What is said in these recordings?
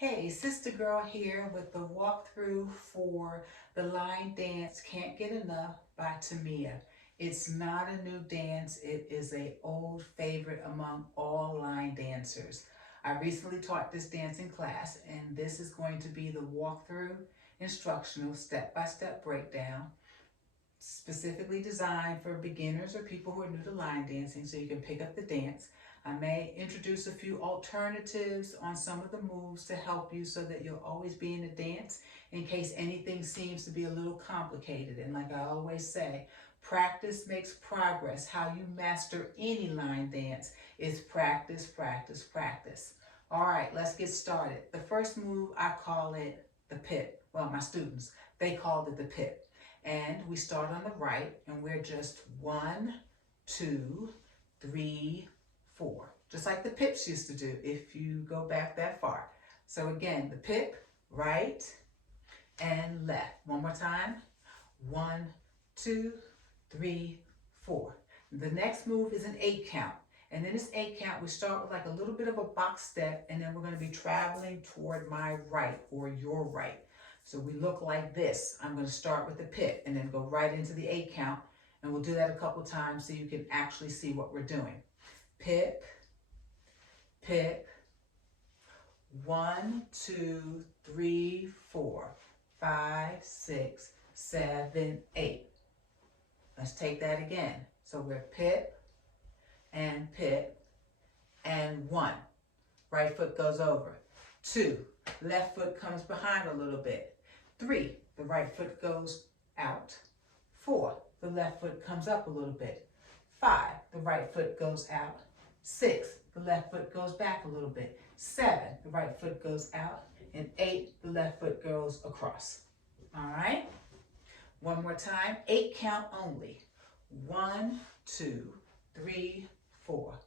Hey, Sister Girl here with the walkthrough for the line dance Can't Get Enough by Tamia. It's not a new dance, it is an old favorite among all line dancers. I recently taught this dance in class, and this is going to be the walkthrough instructional step-by-step breakdown, specifically designed for beginners or people who are new to line dancing so you can pick up the dance. I may introduce a few alternatives on some of the moves to help you so that you'll always be in the dance in case anything seems to be a little complicated. And like I always say, practice makes progress. How you master any line dance is practice, practice, practice. All right, let's get started. The first move, I call it the pip. Well, my students, they called it the pip. And we start on the right, and we're just 1, 2, 3, 4. Just like the pips used to do if you go back that far. So again, the pip, right and left. One more time. 1, 2, 3, 4. The next move is an 8 count. And in this 8 count, we start with like a little bit of a box step, and then we're going to be traveling toward my right or your right. So we look like this. I'm going to start with the pip and then go right into the 8 count. And we'll do that a couple times so you can actually see what we're doing. Pip, pip, 1, 2, 3, 4, 5, 6, 7, 8. Let's take that again. So we're pip and 1. Right foot goes over. 2, left foot comes behind a little bit. 3, the right foot goes out. 4, the left foot comes up a little bit. 5, the right foot goes out. 6, the left foot goes back a little bit. 7, the right foot goes out. And 8, the left foot goes across. All right? One more time, 8 count only. 1, 2, 3, 4,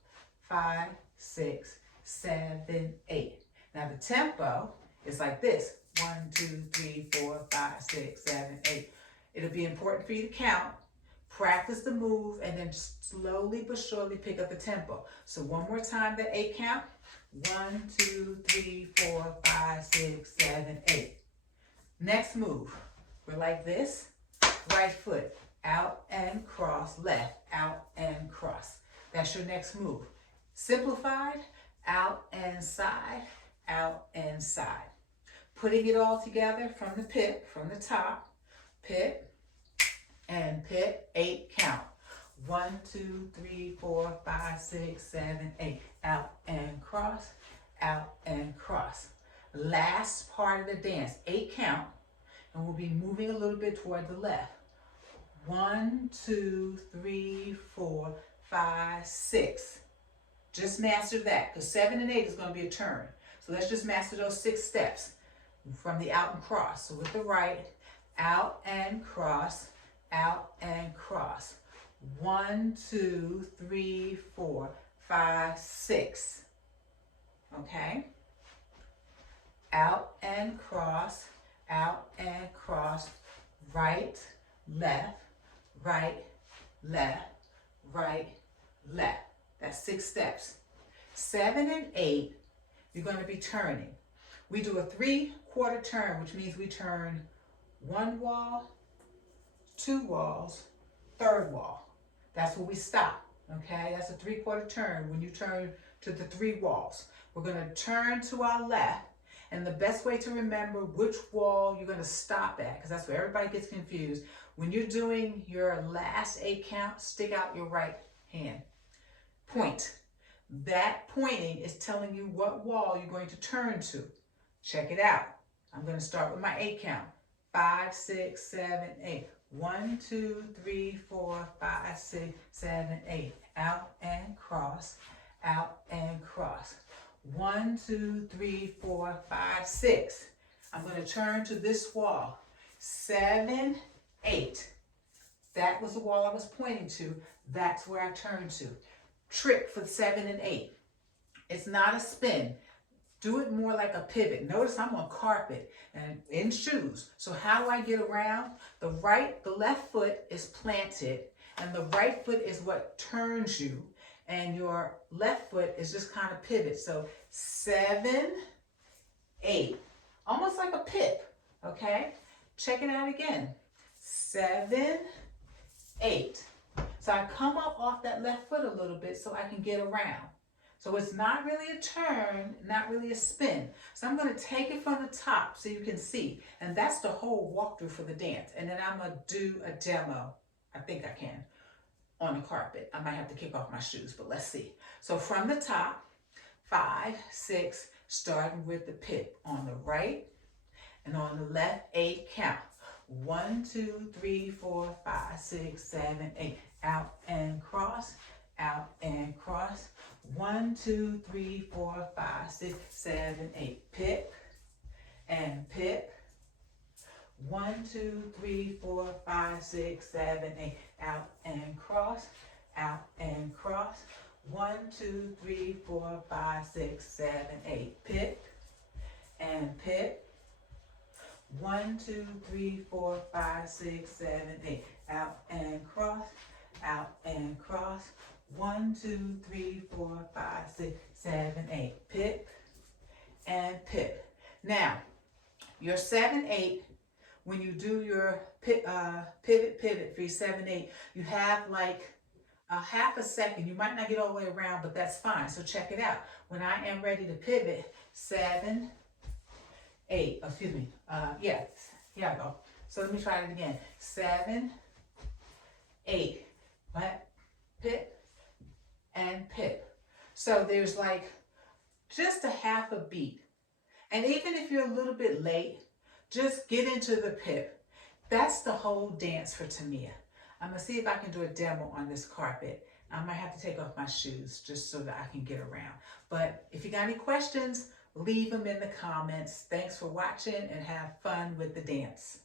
5, 6, 7, 8. Now the tempo is like this. 1, 2, 3, 4, 5, 6, 7, 8. It'll be important for you to count, practice the move, and then slowly but surely pick up the tempo. So one more time, that 8 count. 1, 2, 3, 4, 5, 6, 7, 8. Next move, we're like this. Right foot, out and cross, left, out and cross. That's your next move. Simplified, out and side, out and side. Putting it all together from the pip, from the top, pip and pip, 8 count. 1, 2, 3, 4, 5, 6, 7, 8. Out and cross, out and cross. Last part of the dance, 8 count, and we'll be moving a little bit toward the left. 1, 2, 3, 4, 5, 6. Just master that, because 7 and 8 is going to be a turn. So let's just master those 6 steps from the out and cross. So with the right, out and cross, out and cross. 1, 2, 3, 4, 5, 6. Okay? Out and cross, right, left, right, left, right, left. That's 6 steps. 7 and 8, you're going to be turning. We do a 3/4 turn, which means we turn 1 wall, 2 walls, 3rd wall. That's where we stop, okay? That's a 3/4 turn when you turn to the 3 walls. We're going to turn to our left, and the best way to remember which wall you're going to stop at, because that's where everybody gets confused. When you're doing your last 8 count, stick out your right hand. Point. That pointing is telling you what wall you're going to turn to. Check it out. I'm going to start with my 8 count. 5, 6, 7, 8. 1, 2, 3, 4, 5, 6, 7, 8. Out and cross, out and cross. 1, 2, 3, 4, 5, 6. I'm going to turn to this wall. 7, 8. That was the wall I was pointing to. That's where I turned to. Trick for 7 and 8. It's not a spin. Do it more like a pivot. Notice I'm on carpet and in shoes. So how do I get around? The left foot is planted, and the right foot is what turns you, and your left foot is just kind of pivot. So 7, 8. Check it out again. 7, 8. So I come up off that left foot a little bit so I can get around. So it's not really a turn, not really a spin. So I'm going to take it from the top so you can see. And that's the whole walkthrough for the dance. And then I'm going to do a demo. I think I can on the carpet. I might have to kick off my shoes, but let's see. So from the top, 5, 6, starting with the pip on the right and on the left, 8 count. 1, 2, 3, 4, 5, 6, 7, 8. Out and cross, out and cross. 1, 2, 3, 4, 5, 6, 7, 8. Pip and pip. 1, 2, 3, 4, 5, 6, 7, 8. Out and cross, out and cross. 1, 2, 3, 4, 5, 6, 7, 8. Pip and pip. 1, 2, 3, 4, 5, 6, 7, 8. Out and cross, out and cross. 1, 2, 3, 4, 5, 6, 7, 8. Pip and pip. Now, your 7, 8, when you do your pivot for your 7, 8, you have like a half a second. You might not get all the way around, but that's fine. So check it out. When I am ready to pivot, 7, 8, excuse me, yeah, here I go. So let me try it again. 7, 8, what? Pip and pip. So there's like just a half a beat. And even if you're a little bit late, just get into the pip. That's the whole dance for Tamia. I'm gonna see if I can do a demo on this carpet. I might have to take off my shoes just so that I can get around. But if you got any questions, leave them in the comments. Thanks for watching and have fun with the dance.